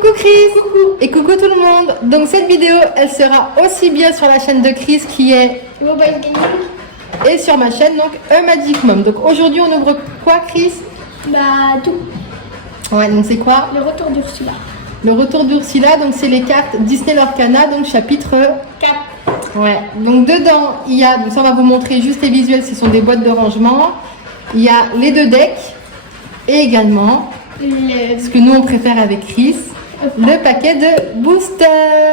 Coucou Chris. Coucou. Et coucou tout le monde. Donc cette vidéo, elle sera aussi bien sur la chaîne de Chris qui est Mobile Gaming et sur ma chaîne donc Magic Mom. Donc aujourd'hui on ouvre quoi Chris? Bah tout. Ouais, donc c'est quoi? Le retour d'Ursula. Le retour d'Ursula, donc c'est les cartes Disney Lorcana, donc chapitre 4. Ouais, donc dedans il y a, donc ça on va vous montrer juste les visuels, ce sont des boîtes de rangement. Il y a les 2 decks et également ce que nous on préfère avec Chris, le paquet de boosters.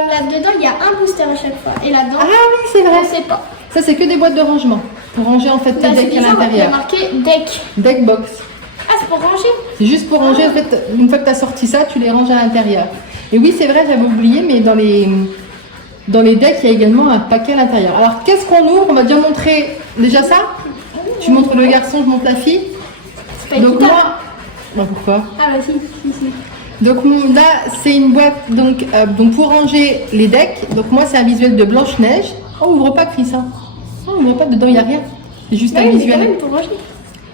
Là-dedans, il y a un booster à chaque fois. Et là-dedans, Ah oui, c'est vrai. on sait pas. Ça, c'est que des boîtes de rangement. Pour ranger en fait tes Bah, c'est decks à bizarre, il y a l'intérieur. marqué deck. Deck box. Ah, c'est pour ranger. C'est juste pour ranger. En fait, une fois que tu as sorti ça, tu les ranges à l'intérieur. Et oui, c'est vrai, j'avais oublié, mais dans les decks, il y a également un paquet à l'intérieur. Alors, qu'est-ce qu'on ouvre? On va déjà montrer déjà ça. Tu montres le garçon, je montre la fille. C'est pas Donc équitable. moi, bah, pourquoi? Ah bah si. Donc là, c'est une boîte donc pour ranger les decks. Donc moi, c'est un visuel de Blanche-Neige. Oh, ouvre pas Chris, hein. Oh, ouvre pas, dedans, il n'y a rien. C'est juste un Oui, mais quand visuel. même pour ranger.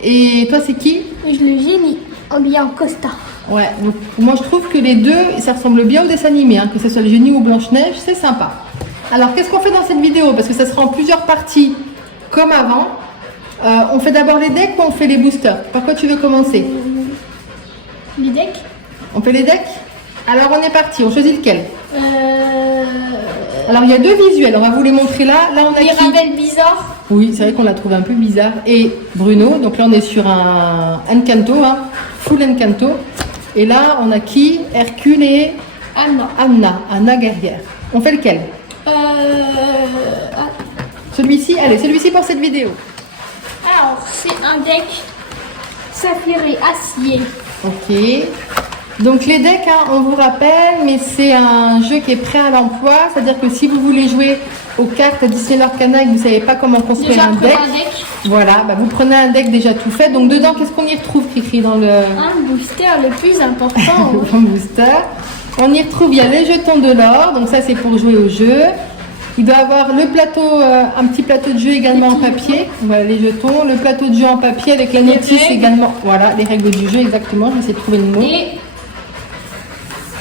Et toi, c'est qui? Je le génie habillé en costard. Ouais, donc moi, je trouve que les deux, ça ressemble bien au dessin animé. Hein, que ce soit le génie ou Blanche-Neige, c'est sympa. Alors, qu'est-ce qu'on fait dans cette vidéo? Parce que ça sera en plusieurs parties, comme avant. On fait d'abord les decks ou on fait les boosters? Par quoi tu veux commencer? Les decks. On fait les decks? Alors, on est parti. On choisit lequel? Alors, il y a 2 visuels. On va vous les montrer là. Là, on a qui? Mirabelle bizarre. Oui, c'est vrai qu'on l'a trouvé un peu bizarre. Et Bruno. Donc là, on est sur un Encanto, hein, full Encanto. Et là, on a qui? Hercule et Anna. Anna guerrière. On fait lequel? Ah, Celui-ci? Allez, celui-ci pour cette vidéo. alors, c'est un deck saphir et acier. Ok. Donc les decks, hein, on vous rappelle, mais c'est un jeu qui est prêt à l'emploi. C'est-à-dire que si vous voulez jouer aux cartes Disney Lorcana et que vous ne savez pas comment construire Déjà, un prenez deck, un deck. voilà, bah, vous prenez un deck déjà tout fait. Donc dedans, qu'est-ce qu'on y retrouve, Cricri, dans le Un booster le plus important. le booster? On y retrouve, il y a les jetons de l'or. Donc ça, c'est pour jouer au jeu. Il doit avoir le plateau, un petit plateau de jeu également en papier. Voilà les jetons, le plateau de jeu en papier avec la Les notice règles. également. Voilà, les règles du jeu exactement. Je vais essayer de trouver le mot.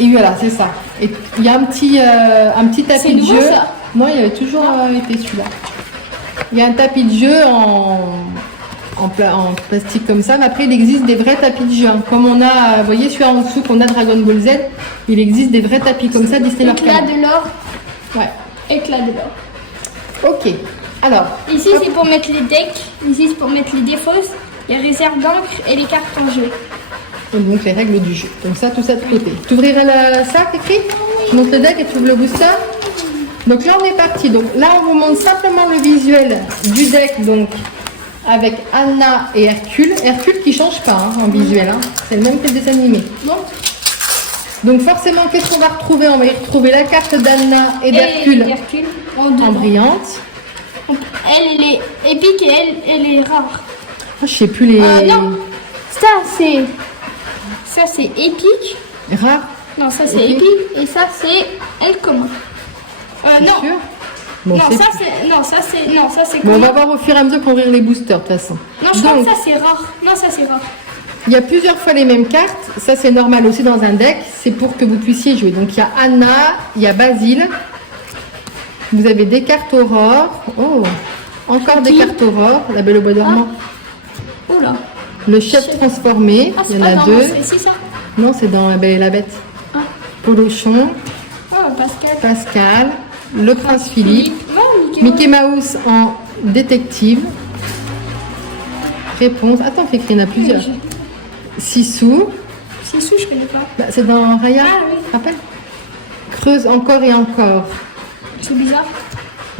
Et voilà, c'est ça. Et il y a un petit tapis C'est de nouveau, jeu. ça? Non, il y avait toujours été celui-là. Il y a un tapis de jeu en plastique comme ça. Mais après, il existe des vrais tapis de jeu. Hein. Comme on a, vous voyez, celui-là en dessous qu'on a Dragon Ball Z, il existe des vrais tapis comme ça, Disney Éclat Lorcana. de l'or. Ouais. Éclat de l'or. Ok. Alors, Ici, c'est pour mettre les decks. Ici, c'est pour mettre les défausses, les réserves d'encre et les cartes en jeu. donc les règles du jeu. Donc ça, tout ça de côté. Tu ouvriras le sac écrit? Donc le deck et tu ouvres le booster. Donc là, on est parti. Donc là, on vous montre simplement le visuel du deck, donc avec Anna et Hercule. Hercule qui change pas hein, en visuel. Hein. C'est le même que le dessin animé. Bon. Donc forcément, qu'est-ce qu'on va retrouver? On va y retrouver la carte d'Anna et d'Hercule Hercule en brillante. Elle est épique et elle est rare. Oh, je sais plus les Non. Ça, c'est épique. rares. Non, ça, c'est Épique. épique. Et ça, c'est elle commun. T'es Non. sûr? Bon, Non, c'est- ça, c'est Bon, on commun. va voir au fur et à mesure pour ouvrir les boosters de toute façon. Non, je crois Donc, que ça, c'est rare. Non, ça, c'est rare. il y a plusieurs fois les mêmes cartes. Ça, c'est normal aussi dans un deck. C'est pour que vous puissiez jouer. Donc, il y a Anna, il y a Basile. Vous avez des cartes Aurore. Oh, encore des Qui? cartes Aurore. La Belle au bois dormant. Oula. Le chef transformé. Ah, Il c'est y en pas a dans 2. c'est ici, ça. Non, c'est dans La Belle et la Bête. Ah. Polochon, Oh, Pascal. Pascal, le prince Philippe. Oh, Mickey Mouse en détective. Réponse. Attends, fait qu'il y en a plusieurs. Sissou. Sissou, je connais pas. Bah, c'est dans Raya. Ah oui. Rappelle. Creuse encore et encore. C'est bizarre.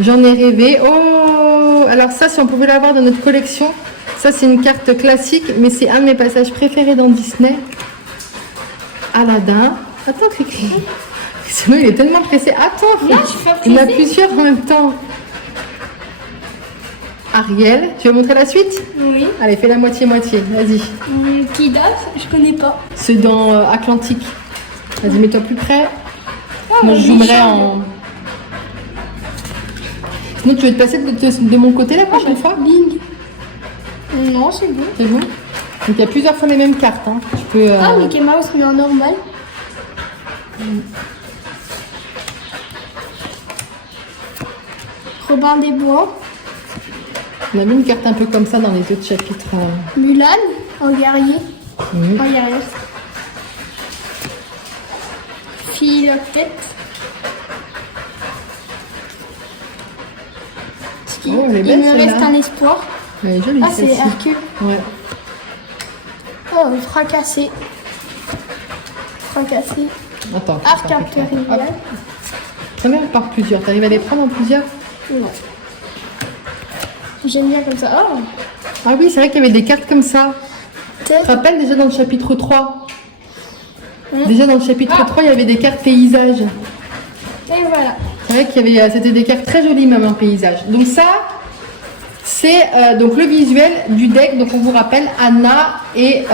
J'en ai rêvé. Oh, alors ça, si on pouvait l'avoir dans notre collection, ça c'est une carte classique, mais c'est un de mes passages préférés dans Disney. Aladdin. Attends, Cricri. Sinon, il est tellement pressé. Attends, Non, je suis pas il y en a pressée. plusieurs en même temps. Ariel, tu veux montrer la suite? Oui. Allez, fais la moitié-moitié, vas-y. Qui date? Je connais pas. C'est dans Atlantique. Vas-y, mets-toi plus près. Oh, Moi, je mais zoomerai méchant. en... Sinon, tu veux te passer de mon côté la prochaine fois? Bing. Non, c'est bon. C'est bon. Donc, il y a plusieurs fois les mêmes cartes. Hein. Tu peux... Ah, Mickey Mouse, mais en normal. Robin des Bois. On a mis une carte un peu comme ça dans les autres chapitres. Mulan en guerrier. Mhm. En guerrière. Philoctète. Oh, elle est Il belle, me celle-là. reste un espoir. Elle est jolie, Ah, c'est celle-ci. Hercule. Ouais. Oh, fracassé. Fracassé. Attends. Arc attends, impérial. hop. Prenez par plusieurs. T'arrives à les prendre en plusieurs? Non. J'aime bien comme ça. Oh, Ah oui, c'est vrai qu'il y avait des cartes comme ça. Tu te tête. rappelles déjà dans le chapitre 3? Mm. Déjà dans le chapitre Ah. 3, il y avait des cartes paysages. Et voilà. C'est vrai qu'il y avait, c'était des cartes très jolies même en paysage. Donc ça, c'est donc le visuel du deck. Donc on vous rappelle Anna et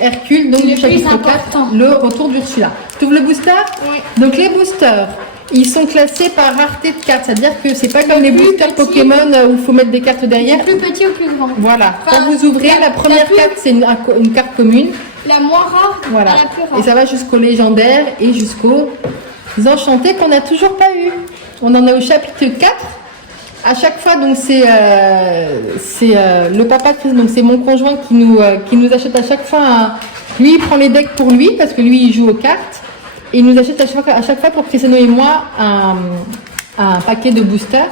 Hercule, donc Le du plus chapitre 4, important. le retour d'Ursula. Tu ouvres le booster? Oui. Donc les boosters, ils sont classés par rareté de cartes. C'est-à-dire que c'est pas comme les plus boosters petit. Pokémon où il faut mettre des cartes derrière. Du plus petit au plus grand. Voilà. Enfin, Quand vous ouvrez, la première plus- carte, c'est une carte commune. La moins rare Voilà. à la plus rare. Et ça va jusqu'au légendaire et jusqu'aux enchantés qu'on n'a toujours pas eu. On en est au chapitre 4. À chaque fois, donc c'est le papa de Chris, donc c'est mon conjoint qui nous achète à chaque fois. Lui, il prend les decks pour lui parce que lui, il joue aux cartes. Et il nous achète à chaque fois pour Cristiano et moi un paquet de boosters.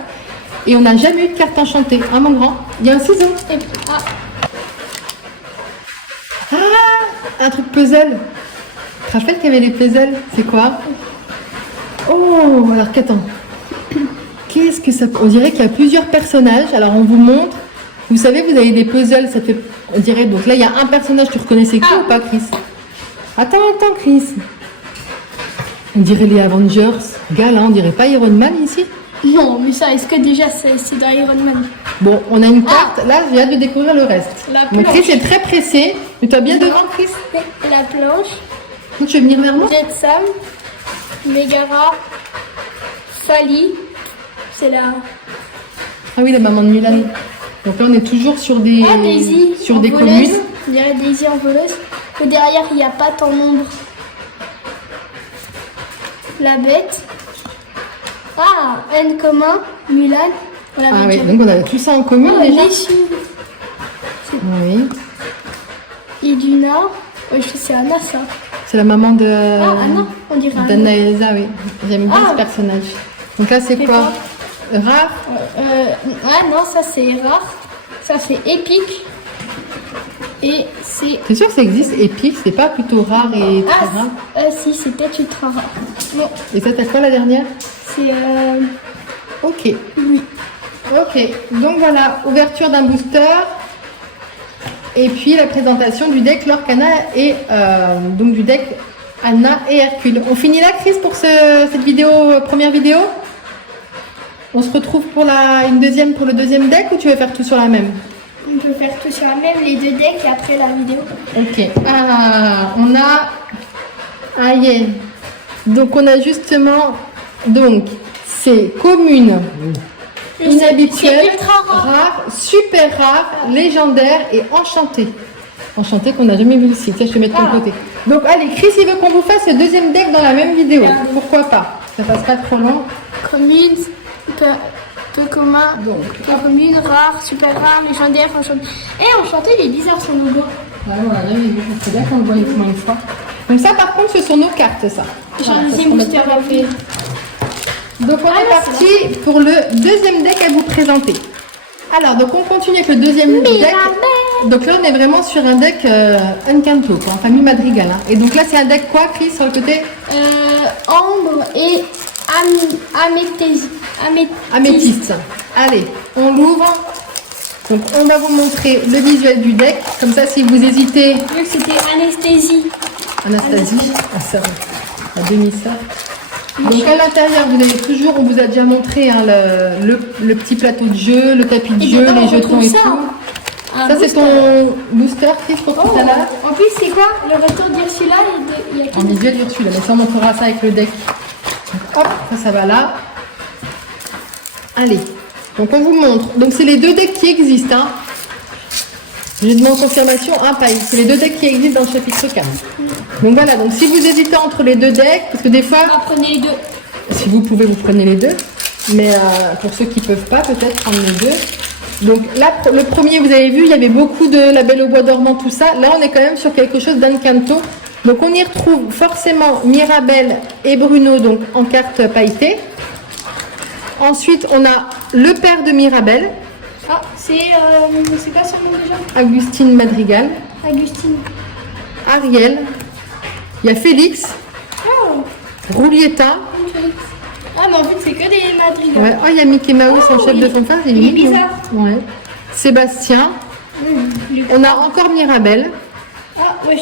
Et on n'a jamais eu de carte enchantée. Hein, mon grand? Il y a un ciseau. Et- ah, Un truc puzzle. Tu te rappelles qu'il y avait des puzzles? C'est quoi? Oh, alors qu'attends. Qu'est-ce que ça... On dirait qu'il y a plusieurs personnages. Alors on vous montre. Vous savez, vous avez des puzzles, ça fait... On dirait... Donc là, il y a un personnage, tu reconnaissais qui ou pas, Chris? Attends, Chris. On dirait les Avengers. Regarde, là, on dirait pas Iron Man ici? non, mais ça, est-ce que déjà c'est dans Iron Man? Bon, on a une carte. Là, j'ai hâte de découvrir le reste. La Donc Chris planche. est très pressé. Mais toi bien devant, Chris? Et la planche. Donc, tu veux venir vers moi? Jetsam. Megara. Fali. C'est la... Ah oui, la maman de Mulan. Donc là, on est toujours sur des, Ah, Daisy sur des envoleuse. communes. On dirait Daisy en voleuse. Et derrière, il n'y a pas tant nombre. La bête. Ah, N commun, Mulan. On l'avait Ah oui, déjà donc on a tout ça en commun vu. Oh, déjà. déçu. Oui, Iduna. Ouais, c'est Anna, ça. c'est la maman de Ah, Anna, on dirait Anna. d'Anna et Elsa, oui. J'aime bien Ah. ce personnage. Donc là, c'est C'est quoi? Rare? Ah non, ça c'est rare. Ça c'est épique. Et c'est... T'es sûr que ça existe? Épique, c'est pas plutôt rare et très Ah, rare? si, c'est peut-être ultra rare. Non, Et ça, t'as quoi la dernière? c'est... Ok. Oui. Ok, donc voilà, ouverture d'un booster. Et puis la présentation du deck Lorcana et donc du deck Anna et Hercule. On finit là, Chris, pour cette vidéo, première vidéo? On se retrouve pour une deuxième pour le deuxième deck ou tu veux faire tout sur la même? On peut faire tout sur la même, les deux decks et après la vidéo. Ok. Ah, on a... Ah, yeah. Donc on a justement... Donc, c'est commune, inhabituelle, C'est ultra rare. rare, super rare, légendaire et enchantée. Enchantée qu'on n'a jamais vu ici. Tiens, je te mets de ton Ah. côté. Donc allez, Chris, il veut qu'on vous fasse le deuxième deck dans la même vidéo. Regardez. Pourquoi pas? Ça passe pas trop long. Commune, peu commun, peu commune, rare, super rare, légendaire, enchanté. Et enchanté, il est bizarre son logo. Ouais, on l'a jamais vu. C'est bien qu'on le voit une fois. Donc ça, par contre, ce sont nos cartes, ça. J'ai Voilà, un ça deuxième se booster remet à faire. Donc on est là, parti pour le deuxième deck à vous présenter. Alors, donc on continue avec le deuxième deck. Donc là, on est vraiment sur un deck Encanto, quoi, en famille Madrigal. Hein. Et donc là, c'est un deck quoi, Chris, sur le côté? Ambre et Améthyste. Allez, on l'ouvre. Donc on va vous montrer le visuel du deck. Comme ça, si vous hésitez... Vu que c'était anesthésie. Anastasie, ah, ça va. La demi-sœur. Donc à l'intérieur, vous avez toujours, on vous a déjà montré hein, le petit plateau de jeu, le tapis de Et jeu, dedans, les on jetons retrouve et ça, tout. Un Ça, c'est booster. ton booster, Chris, pour tout à l'heure. En plus, c'est quoi? Le retour d'Ursula, il y a En visuel Ursula, mais ça, on montrera ça avec le deck. Donc, hop, ça va là. Allez, donc on vous montre. Donc c'est les deux decks qui existent. Hein. Je demande confirmation, un paille. C'est les deux decks qui existent dans le chapitre 4. Donc voilà, donc si vous hésitez entre les deux decks, parce que des fois, Prenez les deux. si vous pouvez, vous prenez les deux. Mais pour ceux qui ne peuvent pas, peut-être prendre les deux. Donc là, le premier, vous avez vu, il y avait beaucoup de La Belle au Bois dormant, tout ça. Là, on est quand même sur quelque chose d'Encanto. Donc on y retrouve forcément Mirabel et Bruno, donc en carte pailletée. Ensuite, on a le père de Mirabel, Ah, c'est pas son nom déjà. Agustine Madrigal, Agustine. Ariel. Il y a Félix, Oh, Roulietta. ah, mais en fait, c'est que des madrigals. Ouais. Oh, il y a Mickey Mouse en chef de fanfare. il est mignon. bizarre. Ouais. Sébastien. On a encore Mirabel. Ah, wesh.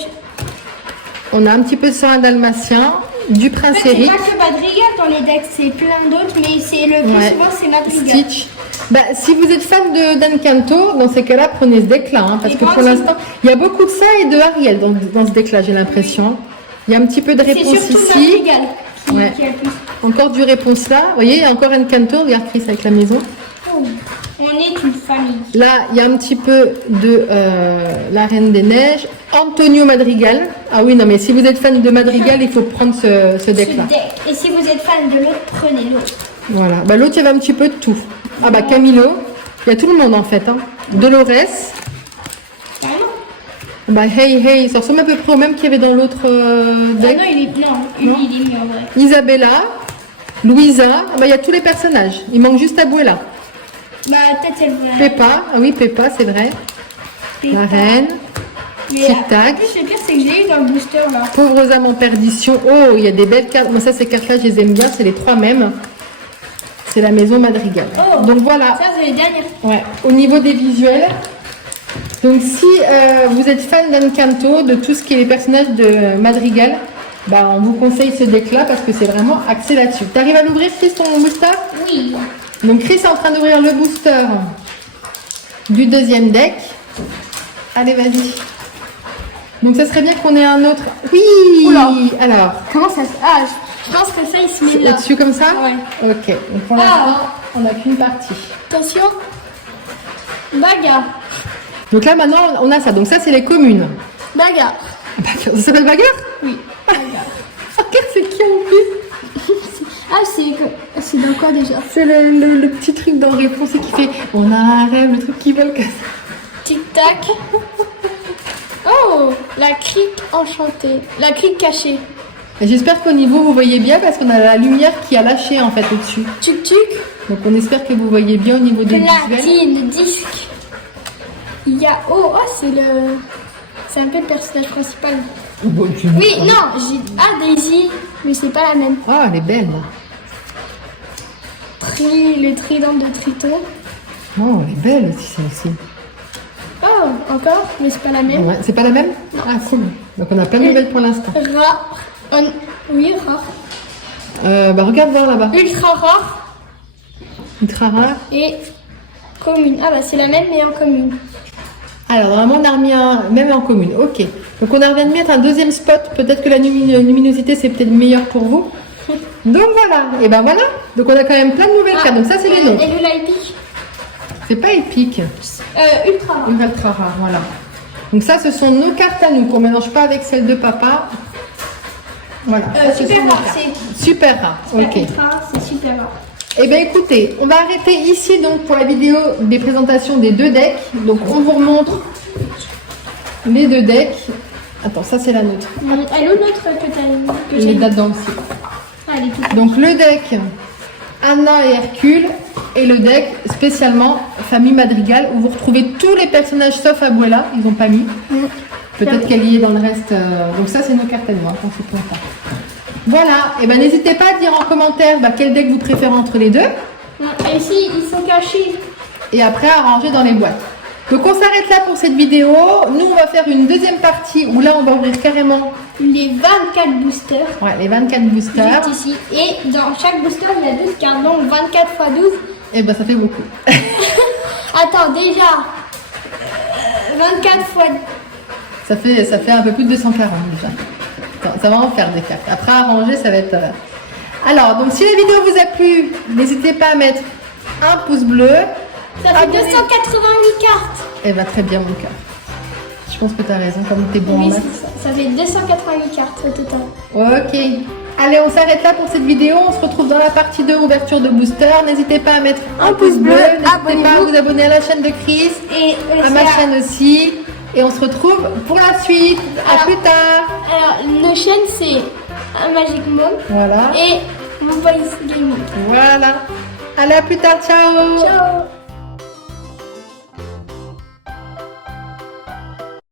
On a un petit peu de Sorin Dalmatien, du En Prince fait, c'est Eric, pas que madrigal dans les decks, c'est plein d'autres, mais c'est le plus Ouais. souvent, c'est madrigal. Stitch. Bah, si vous êtes fan d'Encanto, dans ces cas-là, prenez ce deck-là. Hein, parce Et que moi pour aussi. l'instant, il y a beaucoup de ça et de Ariel dans ce deck-là, j'ai l'impression. Il y a un petit peu de C'est réponse surtout ici. madrigal Ouais. qui a le plus. Encore du réponse là. Vous voyez, il y a encore Encanto. Regarde Chris avec la maison. Oh, on est une famille. Là, il y a un petit peu de La Reine des Neiges. Antonio Madrigal. Ah oui, non, mais si vous êtes fan de Madrigal, il faut prendre ce deck-là. Et si vous êtes fan de l'autre, prenez l'autre. Voilà. Bah, l'autre, il y avait un petit peu de tout. Ah bah Camilo. Il y a tout le monde en fait. Hein. Dolores. Ah non. Bah Hey Hey, ça ressemble à peu près au même qu'il y avait dans l'autre Ah deck. non, il est mieux en vrai. Isabella. Louisa. Ah bah il y a tous les personnages. Il manque juste Abuela. Bah, peut-être elle voulait. Peppa. Ah oui, Peppa, c'est vrai. La reine. Mais Tic Tac. en plus, le pire, c'est que je l'ai eu dans le booster là. Pauvres âmes en perdition. Oh, il y a des belles cartes. Moi, ça, ces cartes-là, je les aime bien. C'est les trois mêmes. C'est la maison Madrigal. Oh. Donc voilà. Ça, c'est les dernières. Ouais. Au niveau des visuels. Donc si vous êtes fan d'Encanto, de tout ce qui est les personnages de Madrigal, bah, on vous conseille ce deck-là parce que c'est vraiment axé là-dessus. Tu arrives à l'ouvrir, Chris, ton booster? Oui. Donc Chris est en train d'ouvrir le booster du deuxième deck. Allez, vas-y. Donc ça serait bien qu'on ait un autre. Oui. Oula. Alors, Comment ça se. Ah, je pense que ça, il se met là. au-dessus comme ça. Ouais. Ok. Donc pour l'instant, on n'a qu'une partie. Attention. Bagarre. Donc là maintenant, on a ça. Donc ça, c'est les communes. Bagarre. Ça s'appelle bagarre? Oui. Bagarre. Bagarre, c'est qui en plus? Ah, c'est dans quoi déjà? C'est le petit truc dans réponse qui fait on a un rêve, le truc qui vole comme ça. Tic-tac. Oh, la crique enchantée. La crique cachée. Et j'espère qu'au niveau vous voyez bien parce qu'on a la lumière qui a lâché en fait au-dessus. Tuc-tuc. Donc on espère que vous voyez bien au niveau des visuels. Platine, disque. Il y a. Oh, c'est le. C'est un peu le personnage principal. Bon, Oui, non, j'ai. Ah, Daisy. Mais c'est pas la même. Ah, elle est belle. Le trident de Triton. Oh, elle est belle aussi celle-ci. Oh, encore, mais c'est pas la même. Ouais, c'est pas la même? Ah, cool. Donc on a plein de nouvelles pour l'instant. Oui, rare. Bah regarde voir là-bas. Ultra rare Ultra rare. et commune. Ah bah c'est la même mais en commune. Alors normalement on a remis un même en commune. Ok. Donc on a revient de mettre un deuxième spot. Peut-être que la luminosité c'est peut-être meilleur pour vous. Donc voilà. Et ben voilà. Donc on a quand même plein de nouvelles cartes. Donc ça c'est les noms. Et le la épique. C'est pas épique. Ultra rare. Ultra rare. Voilà. Donc ça ce sont nos cartes à nous qu'on mélange pas avec celles de papa. Voilà. Ça, ce Super sont nos rare, cartes. c'est Super rare. Ok. ultra rare, c'est super rare. Eh bien écoutez, on va arrêter ici donc pour la vidéo des présentations des deux decks. Donc on vous remontre les deux decks. Attends, ça c'est la nôtre. Elle est où l'autre que Il j'ai est là-dedans aussi. Ah, elle est toute. Donc le deck Anna et Hercule et le deck spécialement Famille Madrigal où vous retrouvez tous les personnages sauf Abuela, ils n'ont pas mis. Peut-être qu'elle y est dans le reste. Donc ça c'est nos cartes à nous, hein, qu'on se prend pas. Voilà, et ben n'hésitez pas à dire en commentaire quel deck vous préférez entre les deux. Et ici, ils sont cachés. Et après à ranger dans les boîtes. Donc on s'arrête là pour cette vidéo. Nous on va faire une deuxième partie où là on va ouvrir carrément Les 24 boosters. les 24 boosters. Juste ici. Et dans chaque booster, il y a 12 cartes. Donc 24 x 12. Et ben ça fait beaucoup. Attends, déjà. 24 x. Ça fait un peu plus de 240 déjà. Attends, ça va en faire des cartes. Après à ranger ça va être... Alors donc si la vidéo vous a plu, n'hésitez pas à mettre un pouce bleu. Ça fait Abonnez- 288 cartes. Eh ben très bien mon cœur. pense que tu as raison, comme tu es bon en Oui, maths. ça fait 288 cartes au total. Ok. Allez, on s'arrête là pour cette vidéo. On se retrouve dans la partie 2, ouverture de booster. N'hésitez pas à mettre un pouce bleu. N'hésitez pas à vous abonner à la chaîne de Chris, Et à ma chaîne aussi. Et on se retrouve pour la suite. À plus tard. Alors, nos chaînes, c'est un Magic Mom Voilà. et mon Boys Gaming. Voilà. Allez, à plus tard. Ciao. Ciao.